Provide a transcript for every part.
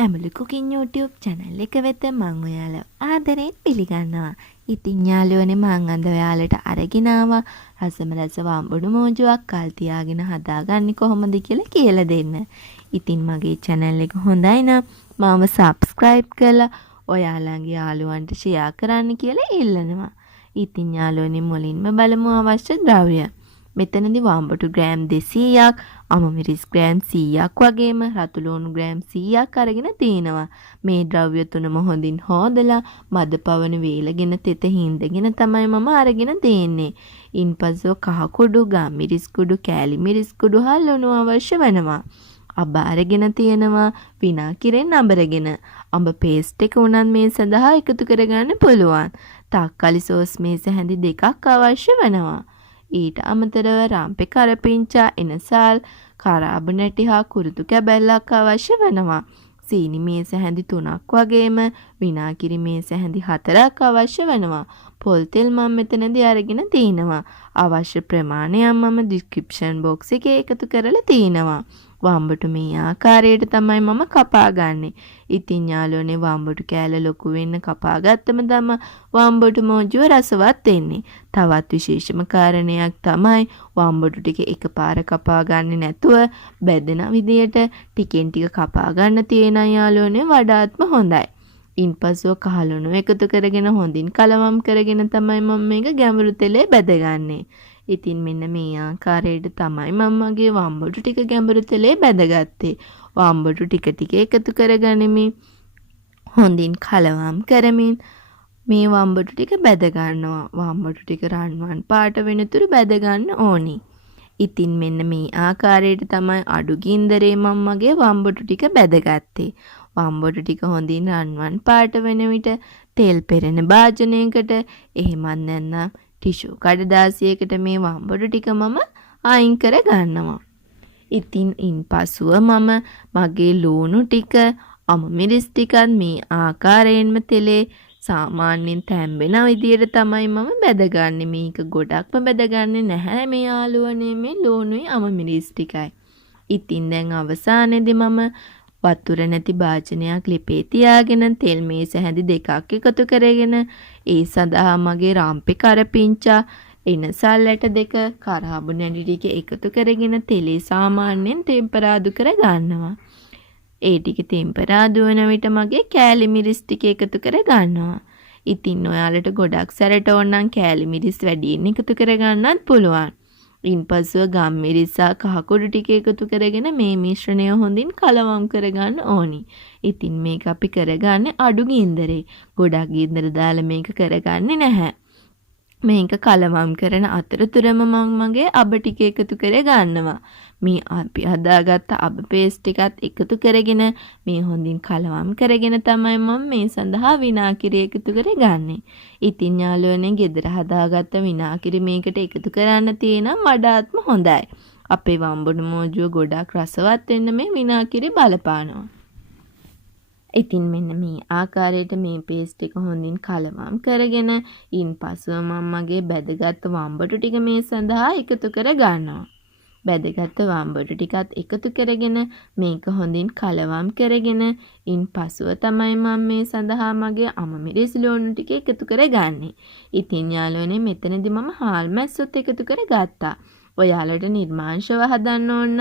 Abula cooking YouTube channel එක වෙත මම ඔයාලා ආදරයෙන් පිළිගන්නවා. ඉතින් යාළුවනේ මම අද ඔයාලට අරගෙන ආවා රසම රස වම්බුඩු මෝජුවක් කල් තියාගෙන හදාගන්නේ කොහොමද කියලා කියලා දෙන්න. ඉතින් මගේ channel එක හොඳයි නම් මාව subscribe කරලා ඔයාලගේ යාළුවන්ට share කරන්න කියලා ඉල්ලනවා. ඉතින් යාළුවනේ මුලින්ම බලමු අවශ්‍ය ද්‍රව්‍ය. මෙතනදී වම්බුඩු ග්‍රෑම් 200ක්, අමමිරිස් ග්‍රෑම් 100ක් වගේම රතු ලුණු ග්‍රෑම් 100ක් අරගෙන තිනවා. මේ ද්‍රව්‍ය තුනම හොඳින් හොදලා මද පවන වේලගෙන තෙත හිඳගෙන තමයි මම අරගෙන තියෙන්නේ. ඉන්පසු කහ කුඩු, ගම්මිරිස් කුඩු, කෑලි මිරිස් කුඩු හා ලුණු අවශ්‍ය වෙනවා. අබ අරගෙන තියෙනවා විනාකිරෙන් අඹරගෙන. අඹ පේස්ට් එක උනත් මේ සඳහා එකතු කරගන්න පුළුවන්. තක්කාලි සෝස් මේස හැඳි 2ක් අවශ්‍ය වෙනවා. ඊට අමතරව රම්පේ කරපිංචා, එනසල්, කරාබු නැටි හා කුරුතු කැබැල්ලක් අවශ්‍ය වෙනවා. සීනි මේස හැඳි 3ක් වගේම විනාගිරි මේස හැඳි 4ක් අවශ්‍ය වෙනවා. පොල් තෙල් මම මෙතනදී අරගෙන තිනවා. අවශ්‍ය ප්‍රමාණය මම description box එකේ එකතු කරලා තිනවා. වම්බුටු මේ ආකාරයට තමයි මම කපා ගන්නෙ. ඉතින් යාළුවනේ වම්බුටු කෑල්ල ලොකු වෙන්න කපා ගත්තම තමයි වම්බුටු මෝජුව රසවත් වෙන්නේ. තවත් විශේෂම කාරණයක් තමයි වම්බුටු ටික එකපාර කපා ගන්නේ නැතුව බෙදෙන විදියට ටිකෙන් ටික කපා ගන්න තියෙන යාළුවනේ වඩාත්ම හොඳයි. ඉන්පසුව කහලුණු එකතු කරගෙන හොඳින් කලවම් කරගෙන තමයි මම මේක ගැඹුරු තෙලේ බැදගන්නේ. ඉතින් මෙන්න මේ ආකාරයට තමයි මම මගේ වම්බුටු ටික ගැඹුරු තෙලේ බැදගත්තේ. වම්බුටු ටික ටික එකතු කරගනිමින් හොඳින් කලවම් කරමින් මේ වම්බුටු ටික බැද ගන්නවා. වම්බුටු ටික රන්වන් පාට වෙනතුරු බැද ගන්න ඕනි. ඉතින් මෙන්න මේ ආකාරයට තමයි අඩු ගින්දරේ මම මගේ වම්බුටු ටික බැදගත්තේ. වම්බුටු ටික හොඳින් රන්වන් පාට වෙන විට තෙල් පෙරෙන භාජනයකට එහෙමත් නැත්නම් ටිෂු කඩදාසියකට මේ වම්බුටු ටික මම අයින් කර ගන්නවා. ඉතින් ඉන්පසුව මම මගේ ලුණු ටික, අමමිරිස් ටිකත් මේ ආකාරයෙන්ම තෙලේ සාමාන්‍යයෙන් තැම්බෙන විදියට තමයි මම බැදගන්නේ. මේක ගොඩක්ම බැදගන්නේ නැහැ මේ යාළුවනේ මේ ලුණුයි අමමිරිස් ටිකයි. ඉතින් දැන් අවසානයේදී මම වතුර නැති භාජනයක් ලිපේ තියාගෙන තෙල් මේස හැඳි 2ක් එකතු කරගෙන ඒ සඳහා මගේ රම්පේ කරපිංචා, එනසල් ඇට 2, කරාබු නැටි ටික එකතු කරගෙන තෙලේ සාමාන්‍යයෙන් ටෙම්පරාදු කර ගන්නවා. ඒ ටික ටෙම්පරාදු වෙන විට මගේ කෑලි මිරිස් ටික එකතු කර ගන්නවා. ඉතින් ඔයාලට ගොඩක් සැරට ඕන නම් කෑලි මිරිස් වැඩියෙන් එකතු කර ගන්නත් පුළුවන්. ඉන්පසුව ගම්මිරිස් සහ කහකුඩු ටික එකතු කරගෙන මේ මිශ්‍රණය හොඳින් කලවම් කරගන්න ඕනි. ඉතින් මේක අපි කරගන්නේ අඩු ගින්දරේ. ගොඩක් ගින්දර දාලා මේක කරගන්නේ නැහැ. මේක කලවම් කරන අතරතුරම මම මගේ අබ ටික එකතු කර ගන්නවා. මේ අපි හදාගත්ත අබ පේස්ට් එකත් එකතු කරගෙන මේ හොඳින් කලවම් කරගෙන තමයි මම මේ සඳහා විනාගිරි එකතු කරගන්නේ. ඉතින් යාළුවනේ ගෙදර හදාගත්ත විනාගිරි මේකට එකතු කරන්න තියෙනම් වඩාත්ම හොඳයි. අපේ වම්බුඩු මෝජුව ගොඩක් රසවත් වෙන්න මේ විනාගිරි බලපානවා. ඉතින් මෙන්න මේ ආකාරයට මේ පේස්ට් එක හොඳින් කලවම් කරගෙන ඉන්පසුව මම මගේ බැදගත් වම්බුටු ටික මේ සඳහා එකතු කර ගන්නවා. බැදගත් වම්බුටු ටිකත් එකතු කරගෙන මේක හොඳින් කලවම් කරගෙන ඉන්පසුව තමයි මම මේ සඳහා මගේ අමමිරිස් ලුණු ටික එකතු කරගන්නේ. ඉතින් යාළුවනේ මෙතනදී මම හාල් මැස්සොත් එකතු කරගත්තා. ඔයාලට නිර්මාංශව හදන්න ඕන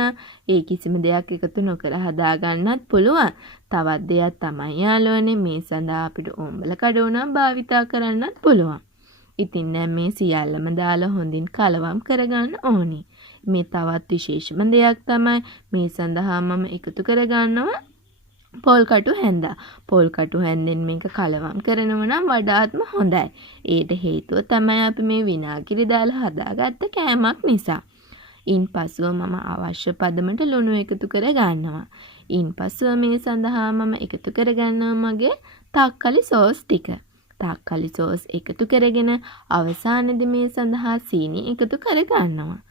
ඒ කිසිම දෙයක් එකතු නොකර හදා ගන්නත් පුළුවන්. තවත් දෙයක් තමයි යාළුවනේ මේ සඳහා අපිට ඕම්බල කඩ උනම් භාවිතා කරන්නත් පුළුවන්. ඉතින් දැන් මේ සියල්ලම දාලා හොඳින් කලවම් කරගන්න ඕනි. මේ තවත් විශේෂම දෙයක් තමයි මේ සඳහා මම එකතු කරගන්නවා පොල් කටු හැන්දා. පොල් කටු හැන්දෙන් මේක කලවම් කරනව නම් වඩාත්ම හොඳයි. ඒට හේතුව තමයි අපි මේ විනාගිරි දාලා හදාගත්ත කෑමක් නිසා. ඉන්පසුව මම අවශ්‍ය පදමට ලුණු එකතු කර ගන්නවා. ඉන්පසුව මේ සඳහා මම එකතු කර ගන්නවා මගේ තක්කාලි සෝස් ටික. තක්කාලි සෝස් එකතු කරගෙන අවසානයේදී මේ සඳහා සීනි එකතු කර ගන්නවා.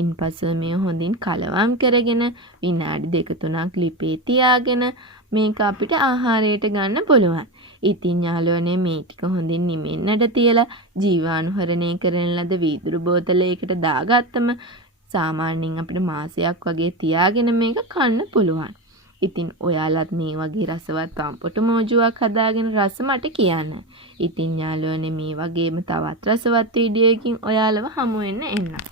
ඉන්පසුව මේ හොඳින් කලවම් කරගෙන විනාඩි 2-3ක් ලිපේ තියාගෙන මේක අපිට ආහාරයට ගන්න පුළුවන්. ඉතින් යාළුවනේ මේ ටික හොඳින් නිමෙන්නට තියලා ජීවාණුහරණය කරන ලද වීදුරු බෝතලයකට දාගත්තම සාමාන්‍යයෙන් අපිට මාසයක් වගේ තියාගෙන මේක කන්න පුළුවන්. ඉතින් ඔයාලත් මේ වගේ රසවත් වම්පොටු මෝජුවක් හදාගෙන රස මට කියන්න. ඉතින් යාළුවනේ මේ වගේම තවත් රසවත් වීඩියෝ එකකින් ඔයාලව හමු වෙන්න එන්නම්.